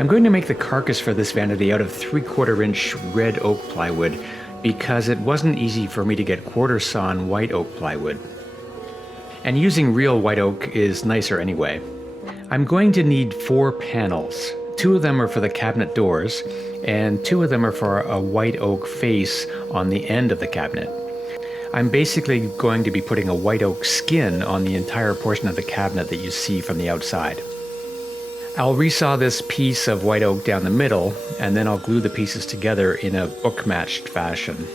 I'm going to make the carcass for this vanity out of 3/4-inch red oak plywood because it wasn't easy for me to get quarter sawn white oak plywood. And using real white oak is nicer anyway. I'm going to need 4 panels. 2 of them are for the cabinet doors, and 2 of them are for a white oak face on the end of the cabinet. I'm basically going to be putting a white oak skin on the entire portion of the cabinet that you see from the outside. I'll resaw this piece of white oak down the middle, and then I'll glue the pieces together in a book-matched fashion.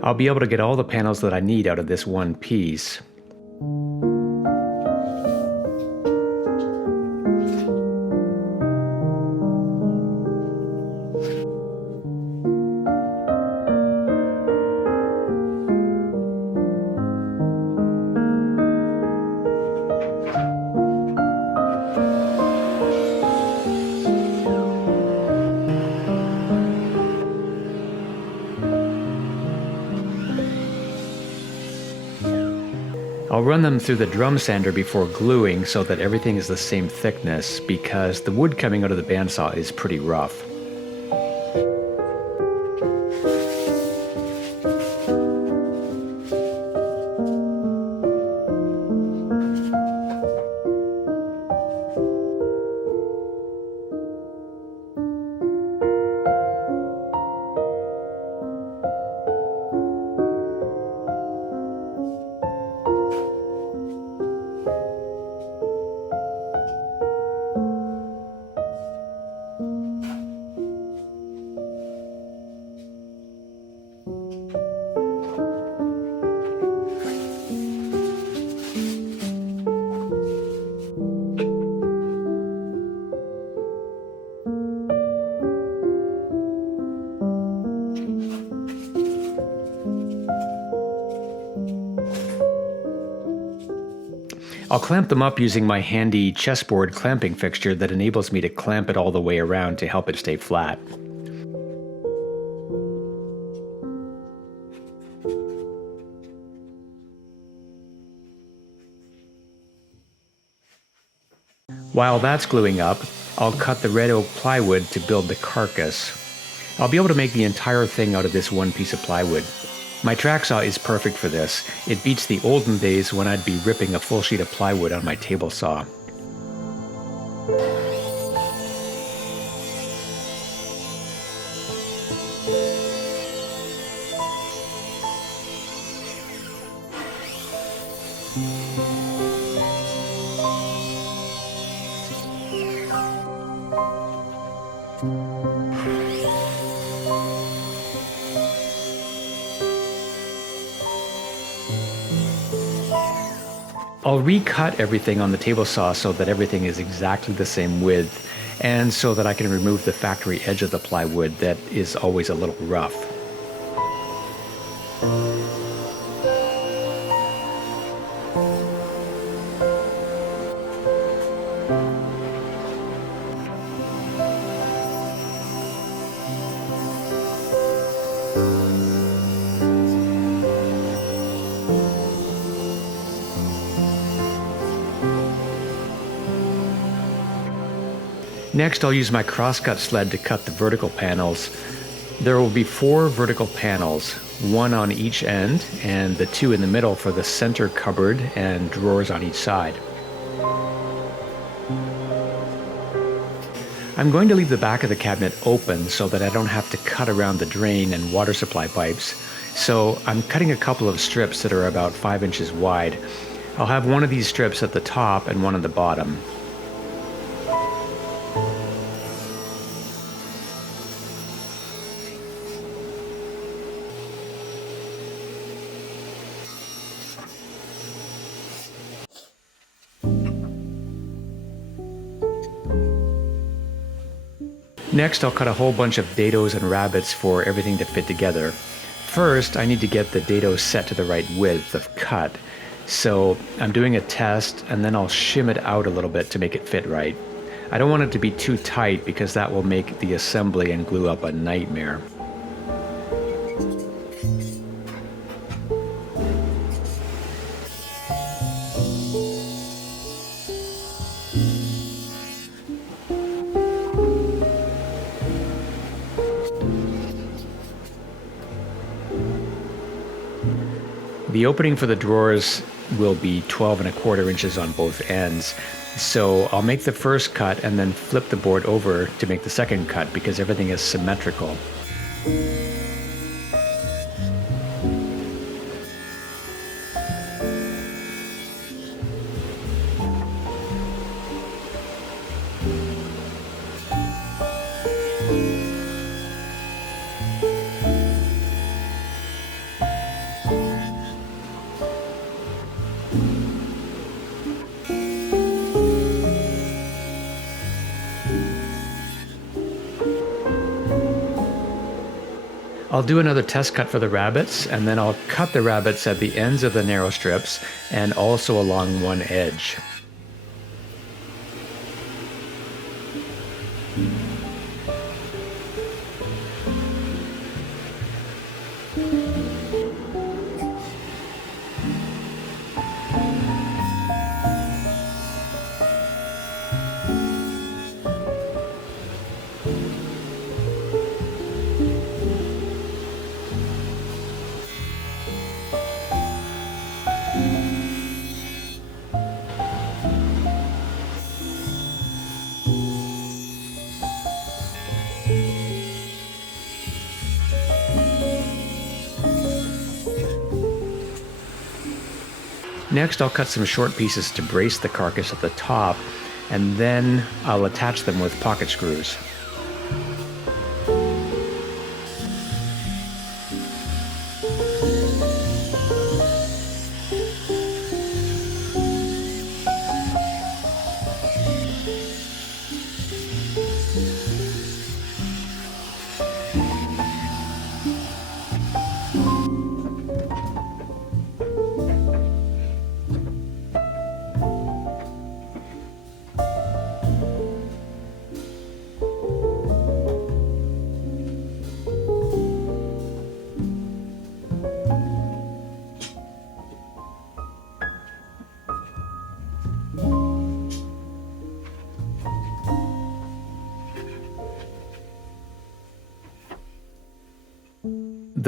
I'll be able to get all the panels that I need out of this one piece. I'll run them through the drum sander before gluing so that everything is the same thickness because the wood coming out of the bandsaw is pretty rough. I'll clamp them up using my handy chessboard clamping fixture that enables me to clamp it all the way around to help it stay flat. While that's gluing up, I'll cut the red oak plywood to build the carcass. I'll be able to make the entire thing out of this one piece of plywood. My track saw is perfect for this. It beats the olden days when I'd be ripping a full sheet of plywood on my table saw. I'll recut everything on the table saw so that everything is exactly the same width, and so that I can remove the factory edge of the plywood that is always a little rough. Next, I'll use my crosscut sled to cut the vertical panels. There will be 4 vertical panels, 1 on each end, and the 2 in the middle for the center cupboard and drawers on each side. I'm going to leave the back of the cabinet open so that I don't have to cut around the drain and water supply pipes. So I'm cutting a couple of strips that are about 5 inches wide. I'll have one of these strips at the top and one at the bottom. Next, I'll cut a whole bunch of dadoes and rabbets for everything to fit together. First, I need to get the dados set to the right width of cut. So I'm doing a test, and then I'll shim it out a little bit to make it fit right. I don't want it to be too tight because that will make the assembly and glue up a nightmare. The opening for the drawers will be 12¼ inches on both ends. So I'll make the first cut and then flip the board over to make the second cut because everything is symmetrical. I'll do another test cut for the rabbets, and then I'll cut the rabbets at the ends of the narrow strips and also along one edge. Next, I'll cut some short pieces to brace the carcass at the top, and then I'll attach them with pocket screws.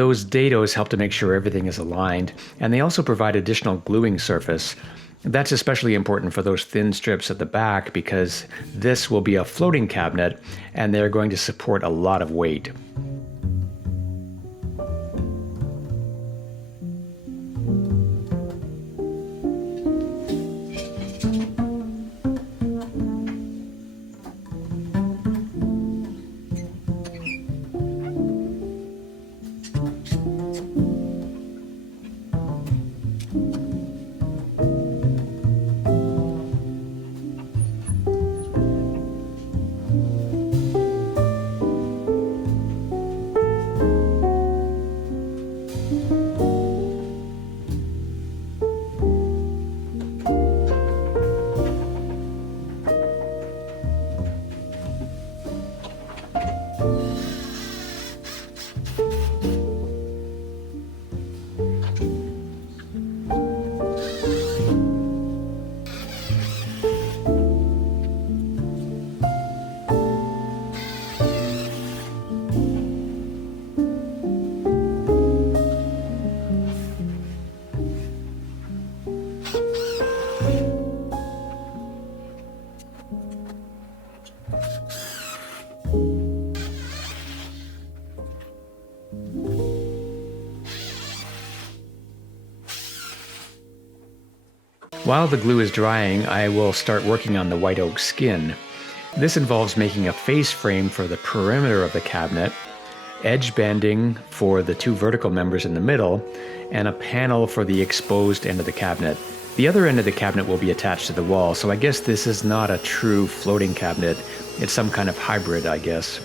Those dados help to make sure everything is aligned, and they also provide additional gluing surface. That's especially important for those thin strips at the back because this will be a floating cabinet and they're going to support a lot of weight. While the glue is drying, I will start working on the white oak skin. This involves making a face frame for the perimeter of the cabinet, edge banding for the two vertical members in the middle, and a panel for the exposed end of the cabinet. The other end of the cabinet will be attached to the wall, so I guess this is not a true floating cabinet. It's some kind of hybrid, I guess.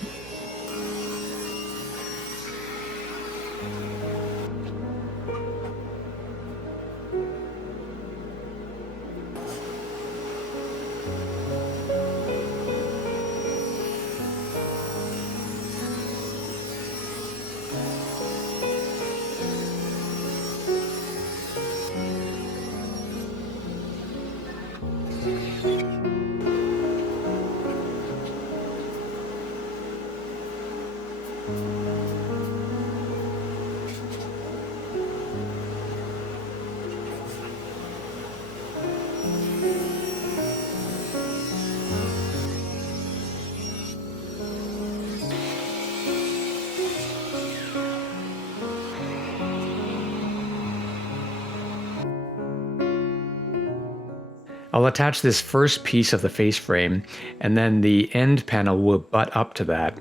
I'll attach this first piece of the face frame, and then the end panel will butt up to that.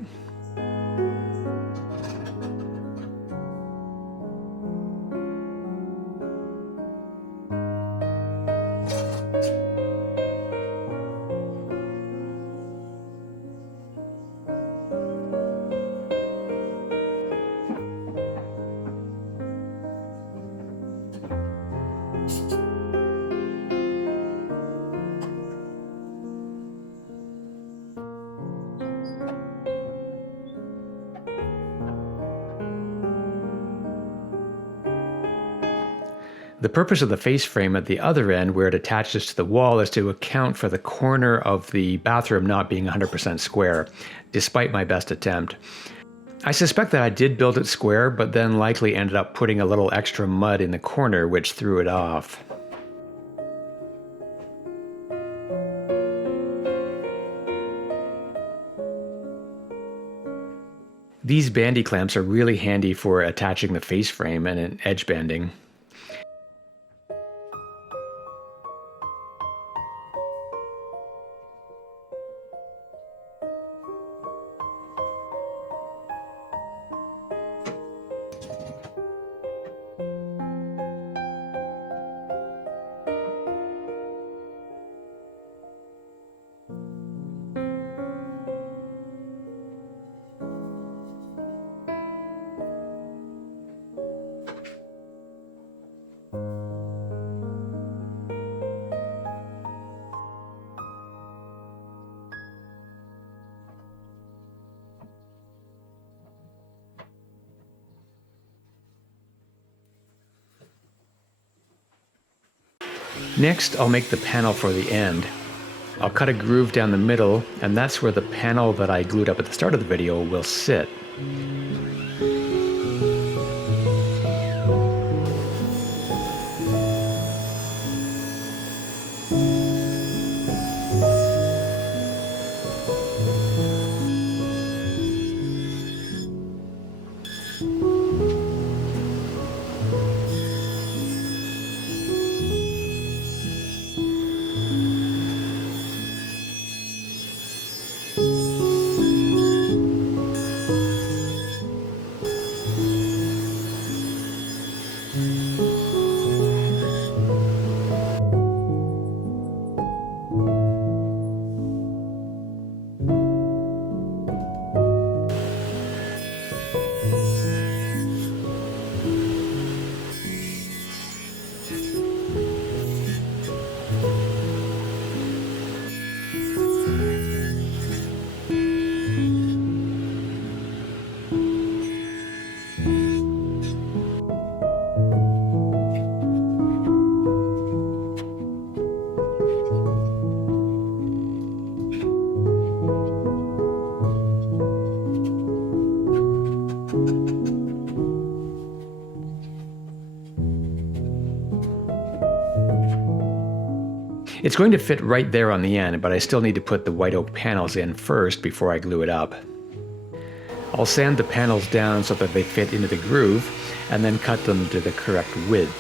The purpose of the face frame at the other end, where it attaches to the wall, is to account for the corner of the bathroom not being 100% square, despite my best attempt. I suspect that I did build it square, but then likely ended up putting a little extra mud in the corner, which threw it off. These bandy clamps are really handy for attaching the face frame and edge banding. Next, I'll make the panel for the end. I'll cut a groove down the middle, and that's where the panel that I glued up at the start of the video will sit. It's going to fit right there on the end, but I still need to put the white oak panels in first before I glue it up. I'll sand the panels down so that they fit into the groove, and then cut them to the correct width.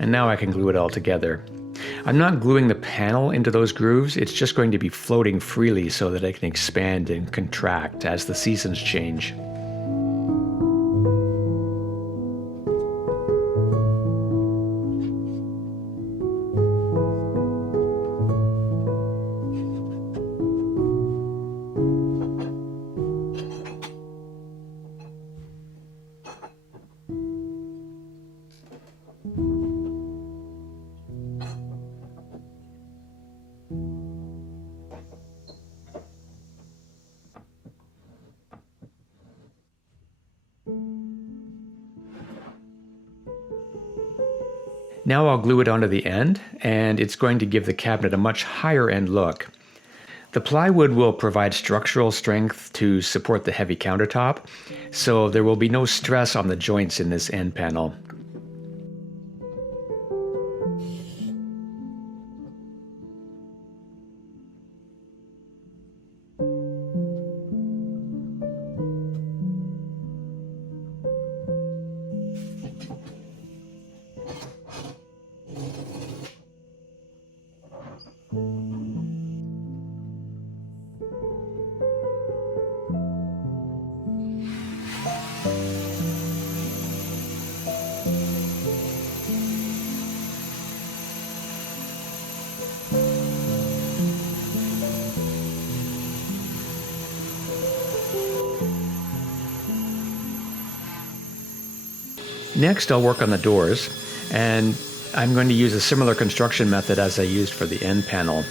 And now I can glue it all together. I'm not gluing the panel into those grooves, it's just going to be floating freely so that it can expand and contract as the seasons change. Now I'll glue it onto the end, and it's going to give the cabinet a much higher end look. The plywood will provide structural strength to support the heavy countertop, so there will be no stress on the joints in this end panel. Next, I'll work on the doors, and I'm going to use a similar construction method as I used for the end panel.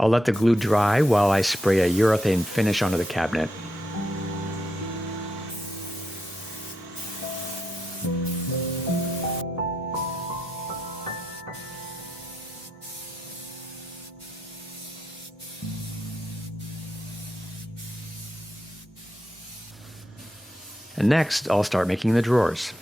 I'll let the glue dry while I spray a urethane finish onto the cabinet. And next, I'll start making the drawers.